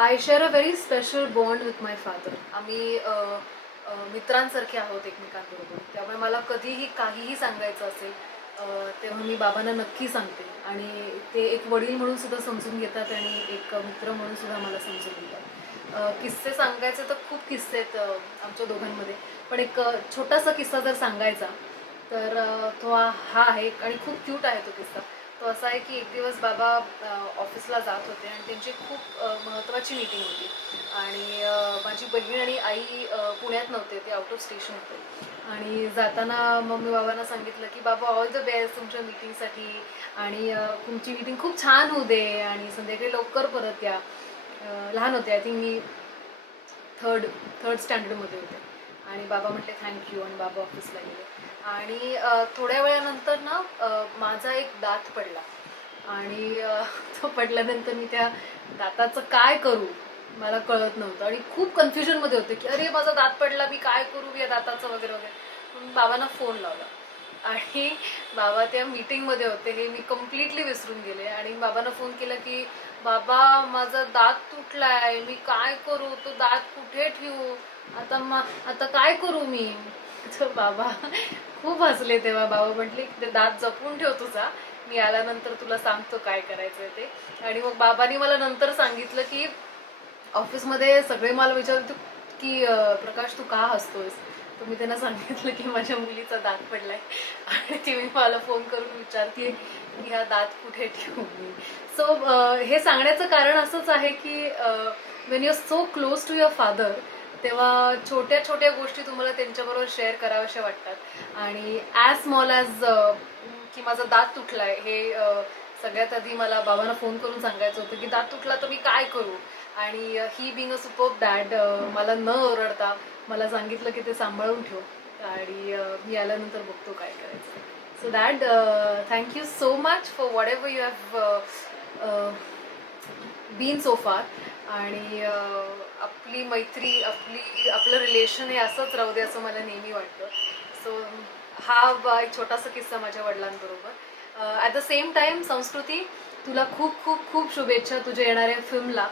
I share a very special bond with my father. आम्ही मित्रांसारखे आहोत एकमेकांबरोबर. त्यामुळे मला कधीही काहीही सांगायचं असेल तेव्हा मी बाबांना नक्की सांगते आणि ते एक वडील म्हणून सुद्धा समजून घेतात आणि एक मित्र म्हणून सुद्धा मला समजून घेतात. किस्से सांगायचे तर खूप किस्से आहेत आमच्या दोघांमध्ये. पण एक छोटासा किस्सा जर सांगायचा तर तो हा आहे आणि खूप क्यूट आहे तो किस्सा. तो असा आहे की एक दिवस बाबा ऑफिसला जात होते आणि त्यांची खूप महत्त्वाची मीटिंग होती आणि माझी बहीण आणि आई पुण्यात नव्हते, ते आउट ऑफ स्टेशन होते. आणि जाताना मम्मी बाबांना सांगितलं की बाबा ऑल द बेस्ट तुमच्या मीटिंगसाठी आणि तुमची मीटिंग खूप छान होऊ दे आणि संध्याकाळी लवकर परत या. लहान होते, I think me third third स्टँडर्डमध्ये होते. आणि बाबा म्हटले थँक्यू आणि बाबा ऑफिसला गेले. आणि थोड्या वेळानंतर ना माझा एक दात पडला आणि तो पडल्यानंतर मी त्या दाताचं काय करू मला कळत नव्हतं आणि खूप कन्फ्युजनमध्ये होते की अरे माझा दात पडला, मी काय करू या दाताचं वगैरे वगैरे. म्हणून बाबांना फोन लावला आणि बाबा त्या मीटिंगमध्ये होते हे मी कम्प्लिटली विसरून गेले आणि बाबांना फोन केला की बाबा माझा दात तुटलाय, मी काय करू, तो दात कुठे ठेवू, आता काय करू मी. तर बाबा खूप हसले. तेव्हा बाबा म्हटले ते दात जपून ठेव तुझा, मी आल्यानंतर तुला सांगतो काय करायचंय ते. आणि मग बाबांनी मला नंतर सांगितलं की ऑफिसमध्ये सगळे मला विचारत की प्रकाश तू का हसतोयस. तर मी त्यांना सांगितलं की माझ्या मुलीचा दात पडलाय आणि ती मी मला फोन करून विचारते की हा दात कुठे ठेवू मी. सो हे सांगण्याचं कारण असंच आहे की when you are so close to your father तेव्हा छोट्या छोट्या गोष्टी तुम्हाला त्यांच्याबरोबर शेअर कराव्याशा वाटतात. आणि ॲज स्मॉल ॲज की माझा दात तुटलाय हे सगळ्यात आधी मला बाबांना फोन करून सांगायचं होतं की दात तुटला तर मी काय करू. आणि ही बिंग अ सुपर डॅड मला न ओरडता मला सांगितलं की ते सांभाळून ठेव आणि मी आल्यानंतर बघतो काय करायचं. So dad, thank you so much for what ever you have been so फार. आणि आपली मैत्री आपलं रिलेशन हे असंच राहू दे असं मला नेहमी वाटतं. सो हा एक छोटासा किस्सा माझ्या वडिलांबरोबर. ॲट द सेम टाइम संस्कृती, तुला खूप खूप खूप शुभेच्छा तुझ्या येणाऱ्या फिल्मला.